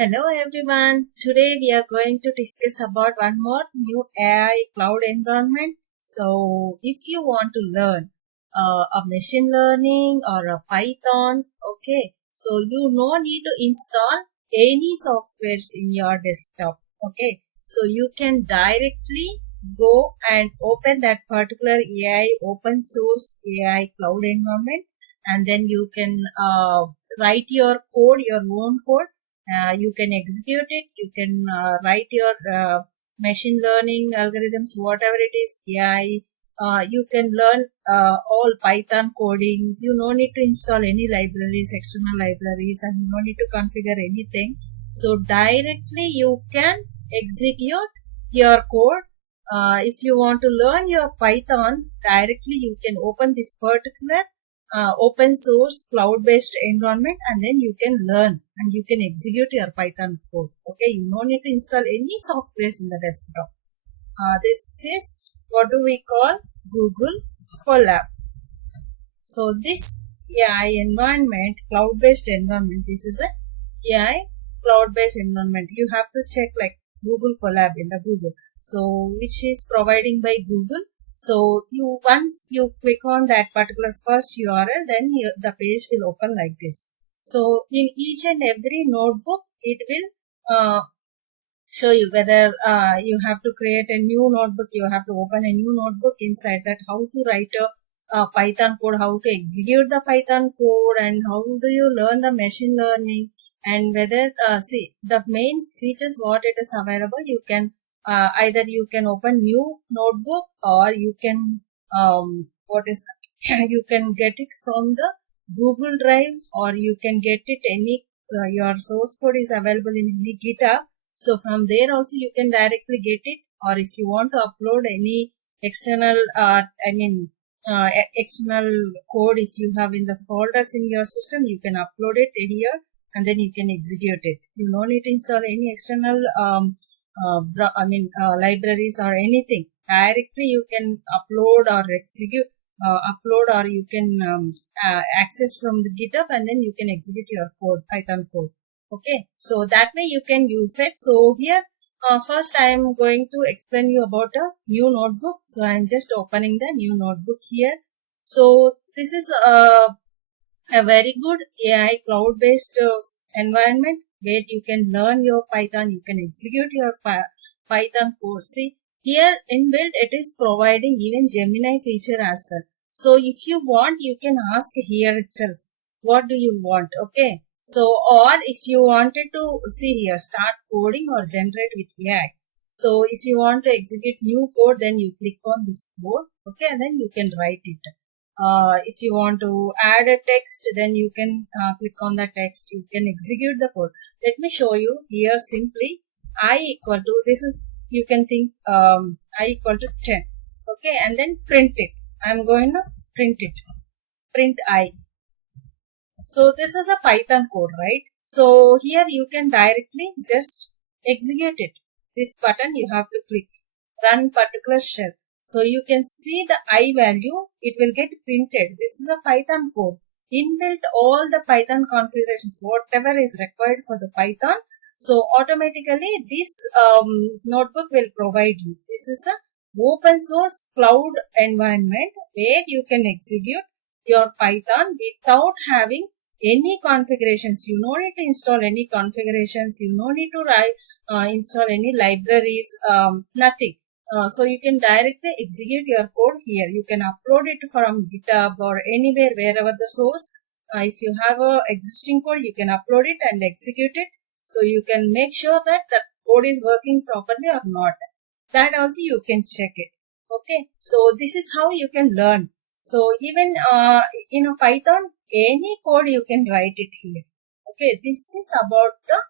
Hello everyone. Today we are going to discuss about one more new AI cloud environment. So if you want to learn a machine learning or a Python, okay, so you no need to install any softwares in your desktop. Okay, so you can directly go and open that particular AI open source AI cloud environment, and then you can write your code, your own code. You can execute it. You can write your machine learning algorithms, whatever it is, AI. You can learn all Python coding. You no need to install any libraries, external libraries, and you no need to configure anything. So directly you can execute your code. If you want to learn your Python directly, you can open this particular open source cloud based environment, and then you can learn and you can execute your Python code. Okay, you no need to install any softwares in the desktop. This is what do we call Google Colab. So this AI environment, cloud based environment, this is a AI cloud based environment. You have to check like Google Colab in the Google, so which is providing by Google. So once you click on that particular first URL, then the page will open like this. So in each and every notebook, it will show you whether you have to create a new notebook, you have to open a new notebook. Inside that, how to write a Python code, how to execute the Python code, and how do you learn the machine learning, and whether see the main features what it is available. You can either you can open new notebook, or you can you can get it from the Google Drive, or you can get it any your source code is available in any GitHub. So from there also you can directly get it, or if you want to upload any external external code, if you have in the folders in your system, you can upload it here, and then you can execute it. You don't need to install any external libraries or anything. Directly you can upload or execute, or you can access from the GitHub, and then you can execute your code, Python code. Okay, so that way you can use it. So here first I am going to explain you about a new notebook. So I am just opening the new notebook here. So this is a very good AI cloud based environment where you can learn your Python, you can execute your Python code. See here inbuilt it is providing even Gemini feature as well. So if you want, you can ask here itself, what do you want? Okay, so or if you wanted to see here, start coding or generate with AI. So if you want to execute new code, then you click on this code, okay, and then you can write it. If you want to add a text, then you can click on the text. You can execute the code. Let me show you here simply. I equal to, this is, you can think I equal to 10. Okay, and then print it. I'm going to print it. Print I. So this is a Python code, right? So here you can directly just execute it. This button you have to click. Run particular shell. So you can see the I value, it will get printed. This is a Python code. Inbuilt all the Python configurations, whatever is required for the Python. So automatically this notebook will provide you. This is a open source cloud environment where you can execute your Python without having any configurations. You no need to install any configurations. You no need to install any libraries, nothing. So you can directly execute your code here. You can upload it from GitHub or anywhere, wherever the source. If you have a existing code, you can upload it and execute it. So you can make sure that the code is working properly or not. That also you can check it. Okay. So this is how you can learn. So even in a Python, any code you can write it here. Okay. This is about the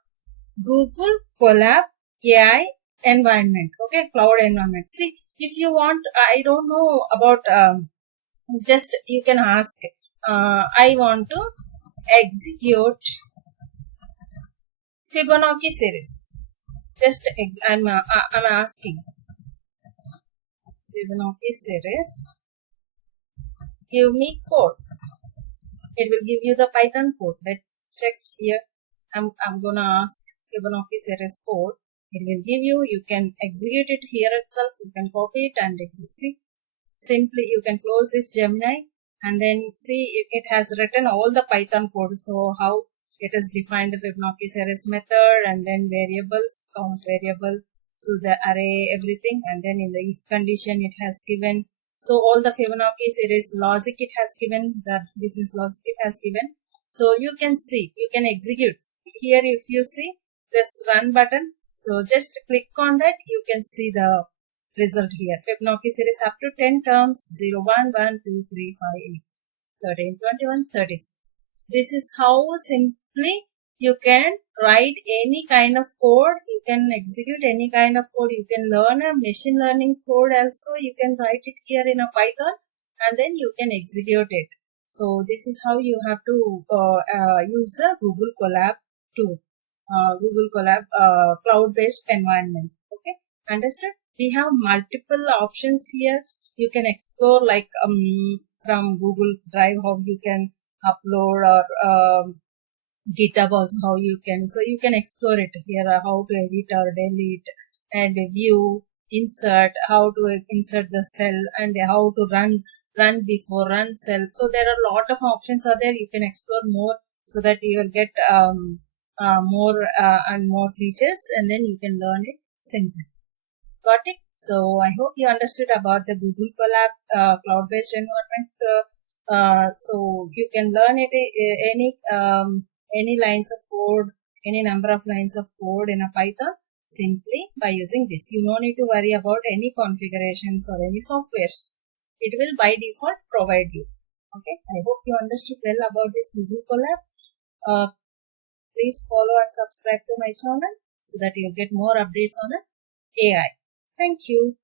Google Colab AI environment. Okay, cloud environment. See, if you want, I don't know about just you can ask, I want to execute Fibonacci series. Just I'm asking Fibonacci series, give me code. It will give you the Python code. Let's check here. I'm gonna ask Fibonacci series code, it will give you. You can execute it here itself. You can copy it and execute. See, simply you can close this Gemini and then see it has written all the Python code. So how it has defined the Fibonacci series method and then variables, count variable, so the array, everything, and then in the if condition it has given. So all the Fibonacci series logic it has given, the business logic it has given. So you can see, you can execute. Here if you see this run button, so just click on that, you can see the result here. Fibonacci series up to 10 terms, 0, 1, 1, 2, 3, 5, 8, 13, 21, 34. This is how simply you can write any kind of code. You can execute any kind of code. You can learn a machine learning code also. You can write it here in a Python and then you can execute it. So this is how you have to use a Google Colab tool. Google Colab cloud-based environment. Okay, understood? We have multiple options here. You can explore like from Google Drive how you can upload, or GitHub also how you can. So you can explore it here, how to edit or delete and view, insert, how to insert the cell and how to run before run cell. So there are a lot of options are there. You can explore more so that you will get more and more features and then you can learn it simply. Got it? So I hope you understood about the Google Colab cloud-based environment. So you can learn it any lines of code, any number of lines of code in a Python simply by using this. You don't need to worry about any configurations or any softwares. It will by default provide you. Okay, I hope you understood well about this Google Colab. Please follow and subscribe to my channel so that you'll get more updates on AI. Thank you.